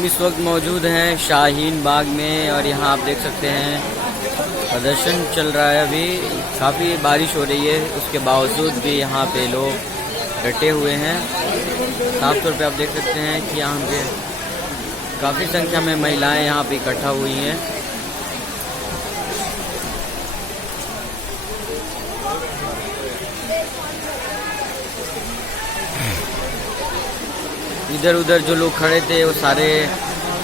हम इस वक्त मौजूद हैं शाहीन बाग में और यहाँ आप देख सकते हैं प्रदर्शन चल रहा है। अभी काफ़ी बारिश हो रही है, उसके बावजूद भी यहाँ पे लोग डटे हुए हैं। साफ तौर पे आप देख सकते हैं कि यहाँ पे काफ़ी संख्या में महिलाएं यहाँ पे इकट्ठा हुई हैं। इधर उधर जो लोग खड़े थे वो सारे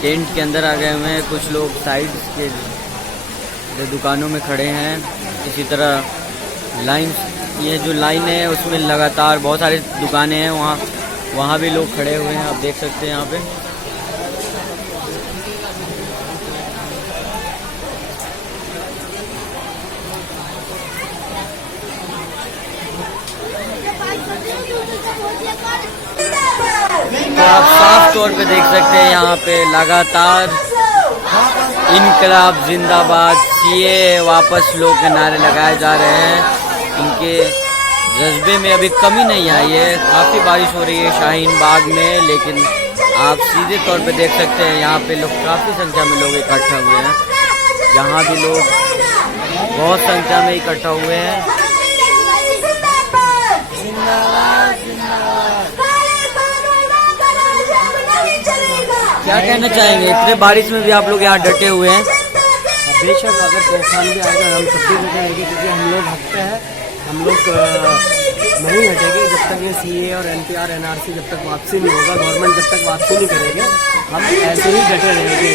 टेंट के अंदर आ गए हुए हैं। कुछ लोग साइड के दुकानों में खड़े हैं। इसी तरह लाइन, ये जो लाइन है उसमें लगातार बहुत सारी दुकानें हैं, वहाँ भी लोग खड़े हुए हैं। आप देख सकते हैं यहाँ पे तो आप साफ तौर पे देख सकते हैं यहाँ पे लगातार इनकलाब जिंदाबाद, सीए वापस लोग के नारे लगाए जा रहे हैं। इनके जज्बे में अभी कमी नहीं आई है। काफ़ी बारिश हो रही है शाहीन बाग में, लेकिन आप सीधे तौर पे देख सकते हैं यहाँ पे लोग, काफ़ी संख्या में लोग इकट्ठा हुए हैं। यहाँ भी लोग बहुत संख्या में इकट्ठा हुए हैं। क्या कहना चाहेंगे, इतने बारिश में भी आप लोग यहाँ डटे हुए हैं? बेशक अगर तूफान भी आएगा हम तब भी डटे रहेंगे, क्योंकि हम लोग हटते हैं, हम लोग नहीं हटेंगे जब तक ये सीए और एनपीआर एनआरसी जब तक वापसी नहीं होगा, गवर्नमेंट जब तक वापसी नहीं करेंगे हम ऐसे ही डटे रहेंगे।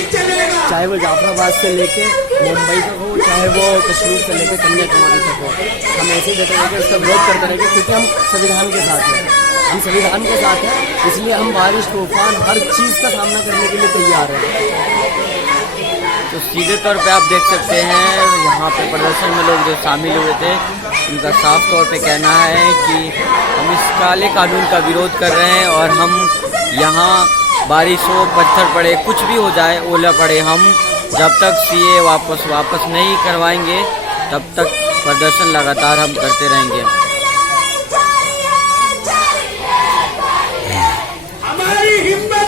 चाहे वो जाफराबाद से लेके मुंबई तक हो, चाहे वो कश्मीर से लेके कन्याकुमारी तक हो, हम ऐसे ही डटे रहेंगे, उसका विरोध करते रहेंगे, क्योंकि हम संविधान के साथ हैं। हम संविधान के साथ हैं, इसलिए हम बारिश तूफान हर चीज़ का सामना करने के लिए तैयार हैं। तो सीधे तौर पे आप देख सकते हैं यहाँ पे प्रदर्शन में लोग जो शामिल हुए थे, उनका साफ तौर पे कहना है कि हम इस काले कानून का विरोध कर रहे हैं और हम यहाँ बारिश हो, पत्थर पड़े, कुछ भी हो जाए, ओला पड़े, हम जब तक सीए वापस नहीं करवाएंगे तब तक प्रदर्शन लगातार हम करते रहेंगे। हमारी हिम्मत